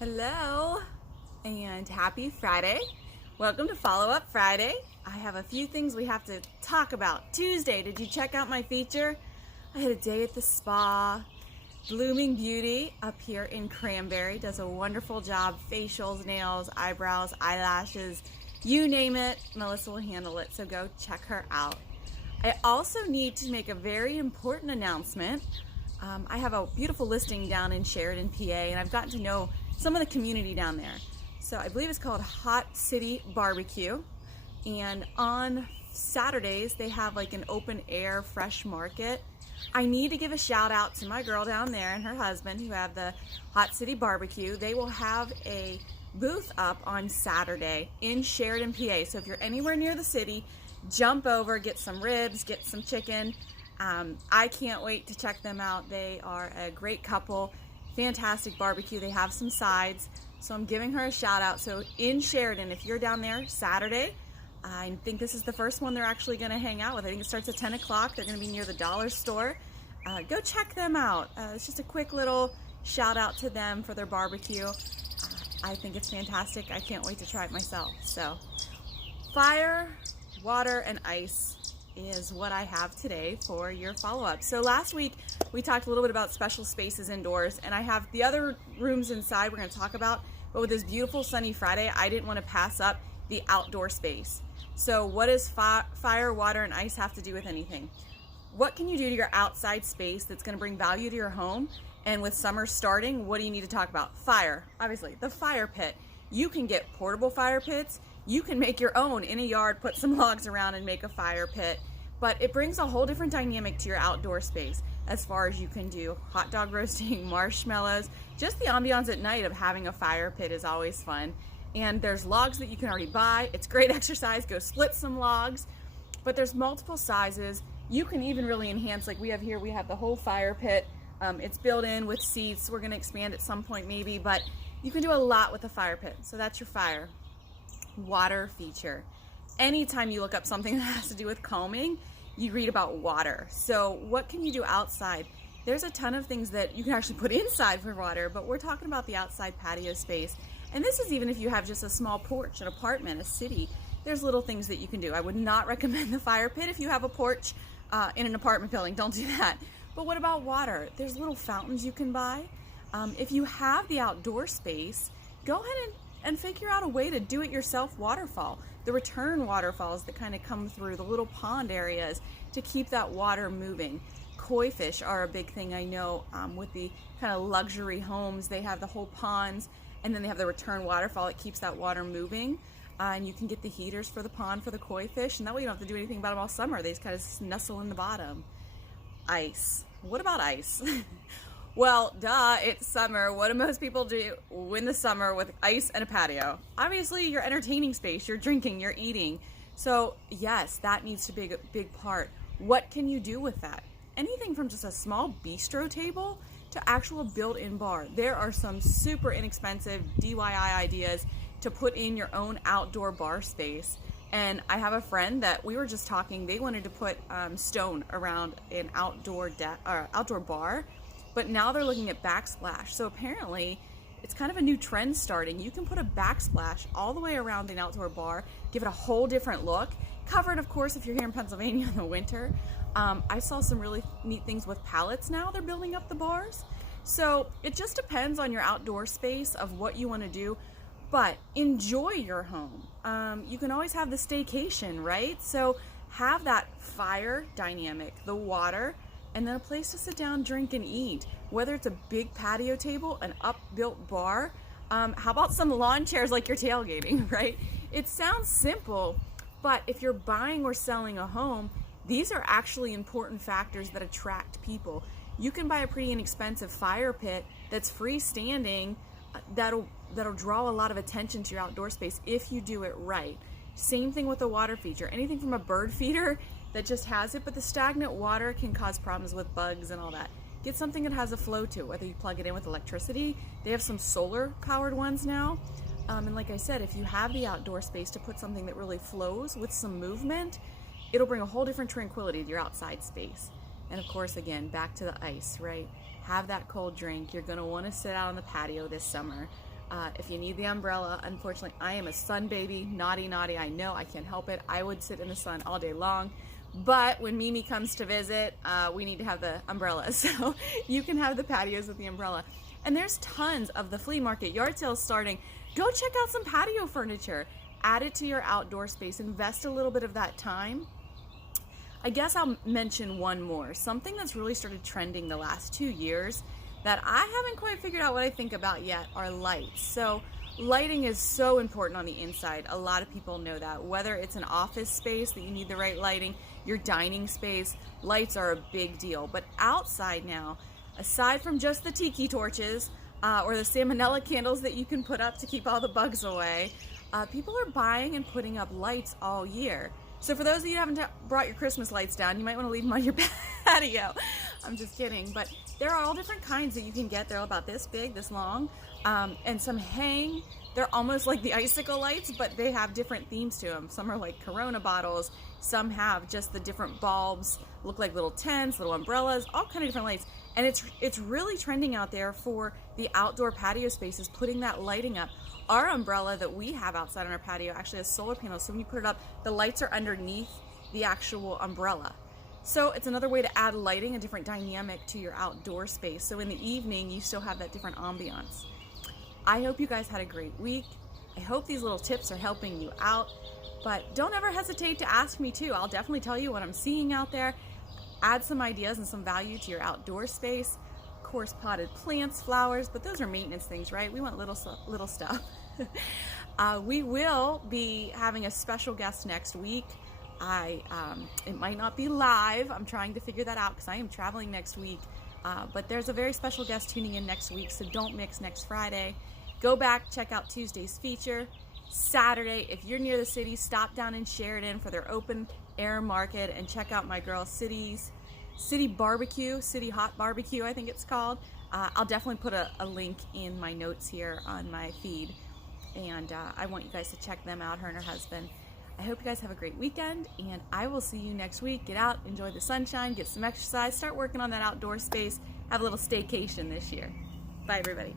Hello and happy Friday. Welcome to Follow Up Friday. I have a few things we have to talk about. Tuesday, did you check out my feature? I had a day at the spa. Blooming Beauty up here in Cranberry does a wonderful job. Facials, nails, eyebrows, eyelashes, you name it, Melissa will handle it. So go check her out. I also need to make a very important announcement. I have a beautiful listing down in Sheridan, PA, and I've gotten to know some of the community down there. So I believe it's called Hot City Barbecue. And on Saturdays, they have like an open air fresh market. I need to give a shout out to my girl down there and her husband who have the Hot City Barbecue. They will have a booth up on Saturday in Sheridan, PA. So if you're anywhere near the city, jump over, get some ribs, get some chicken. I can't wait to check them out. They are a great couple, fantastic barbecue. They have some sides, so I'm giving her a shout out. So in Sheridan, if you're down there Saturday, I think this is the first one they're actually going to hang out with. I think it starts at 10 o'clock. They're going to be near the dollar store. Go check them out. It's just a quick little shout out to them for their barbecue. I think it's fantastic. I can't wait to try it myself. So fire, water, and ice is what I have today for your follow-up. So last week we talked a little bit about special spaces indoors, and I have the other rooms inside we're going to talk about, but with this beautiful sunny Friday, I didn't want to pass up the outdoor space. So what does fire, water, and ice have to do with anything? What can you do to your outside space that's going to bring value to your home? And with summer starting, what do you need to talk about? Fire, obviously, the fire pit. You can get portable fire pits. You can make your own in a yard, put some logs around and make a fire pit. But it brings a whole different dynamic to your outdoor space as far as you can do hot dog roasting, marshmallows, just the ambiance at night of having a fire pit is always fun. And there's logs that you can already buy. It's great exercise, go split some logs. But there's multiple sizes. You can even really enhance, like we have here, we have the whole fire pit. It's built in with seats. We're gonna expand at some point maybe, but you can do a lot with a fire pit. So that's your fire. Water feature. Anytime you look up something that has to do with calming, you read about water. So what can you do outside? There's a ton of things that you can actually put inside for water, but we're talking about the outside patio space. And this is even if you have just a small porch, an apartment, a city, there's little things that you can do. I would not recommend the fire pit if you have a porch in an apartment building, don't do that. But what about water? There's little fountains you can buy. If you have the outdoor space, go ahead and figure out a way to do it yourself waterfall. The return waterfalls that kind of come through the little pond areas to keep that water moving. Koi fish are a big thing, I know, with the kind of luxury homes. They have the whole ponds and then they have the return waterfall. It keeps that water moving. And you can get the heaters for the pond for the koi fish, and that way you don't have to do anything about them all summer. They just kind of nestle in the bottom. Ice. What about ice? Well, duh, it's summer. What do most people do in the summer with ice and a patio? Obviously, your entertaining space, you're drinking, you're eating. So yes, that needs to be a big part. What can you do with that? Anything from just a small bistro table to actual built-in bar. There are some super inexpensive DIY ideas to put in your own outdoor bar space. And I have a friend that we were just talking, they wanted to put stone around an outdoor bar. But now they're looking at backsplash. So apparently it's kind of a new trend starting. You can put a backsplash all the way around an outdoor bar, give it a whole different look. Covered, of course, if you're here in Pennsylvania in the winter. I saw some really neat things with pallets now. They're building up the bars. So it just depends on your outdoor space of what you want to do. But enjoy your home. You can always have the staycation, right? So have that fire dynamic, the water, and then a place to sit down, drink, and eat. Whether it's a big patio table, an up-built bar, how about some lawn chairs like you're tailgating, right? It sounds simple, but if you're buying or selling a home, these are actually important factors that attract people. You can buy a pretty inexpensive fire pit that's freestanding, that'll draw a lot of attention to your outdoor space if you do it right. Same thing with the water feature. Anything from a bird feeder that just has it, but the stagnant water can cause problems with bugs and all that. Get something that has a flow to it, whether you plug it in with electricity. They have some solar powered ones now. And like I said, if you have the outdoor space to put something that really flows with some movement, it'll bring a whole different tranquility to your outside space. And of course, again, back to the ice, right? Have that cold drink. You're gonna wanna sit out on the patio this summer. If you need the umbrella, unfortunately, I am a sun baby. Naughty, naughty, I know, I can't help it. I would sit in the sun all day long. But when Mimi comes to visit, we need to have the umbrella. So you can have the patios with the umbrella. And there's tons of the flea market yard sales starting. Go check out some patio furniture. Add it to your outdoor space. Invest a little bit of that time. I guess I'll mention one more. Something that's really started trending the last 2 years that I haven't quite figured out what I think about yet are lights. So lighting is so important on the inside. A lot of people know that. Whether it's an office space that you need the right lighting, your dining space, lights are a big deal. But outside now, aside from just the tiki torches or the salmonella candles that you can put up to keep all the bugs away, people are buying and putting up lights all year. So for those of you who haven't brought your Christmas lights down, you might want to leave them on your patio. I'm just kidding. But there are all different kinds that you can get. They're about this big, this long, and some hang. They're almost like the icicle lights, but they have different themes to them. Some are like Corona bottles. Some have just the different bulbs, look like little tents, little umbrellas, all kind of different lights. And it's really trending out there for the outdoor patio spaces, putting that lighting up. Our umbrella that we have outside on our patio actually has solar panels, so when you put it up, the lights are underneath the actual umbrella. So it's another way to add lighting, a different dynamic to your outdoor space. So in the evening, you still have that different ambiance. I hope you guys had a great week. I hope these little tips are helping you out, but don't ever hesitate to ask me too. I'll definitely tell you what I'm seeing out there. Add some ideas and some value to your outdoor space. Of course, potted plants, flowers, but those are maintenance things, right? We want little stuff. We will be having a special guest next week. It might not be live. I'm trying to figure that out because I am traveling next week. But there's a very special guest tuning in next week, so don't mix next Friday. Go back, check out Tuesday's feature. Saturday, if you're near the city, stop down in Sheridan for their open air market and check out my girl City Barbecue, City Hot Barbecue, I think it's called. I'll definitely put a link in my notes here on my feed. And I want you guys to check them out, her and her husband. I hope you guys have a great weekend, and I will see you next week. Get out, enjoy the sunshine, get some exercise, start working on that outdoor space, have a little staycation this year. Bye, everybody.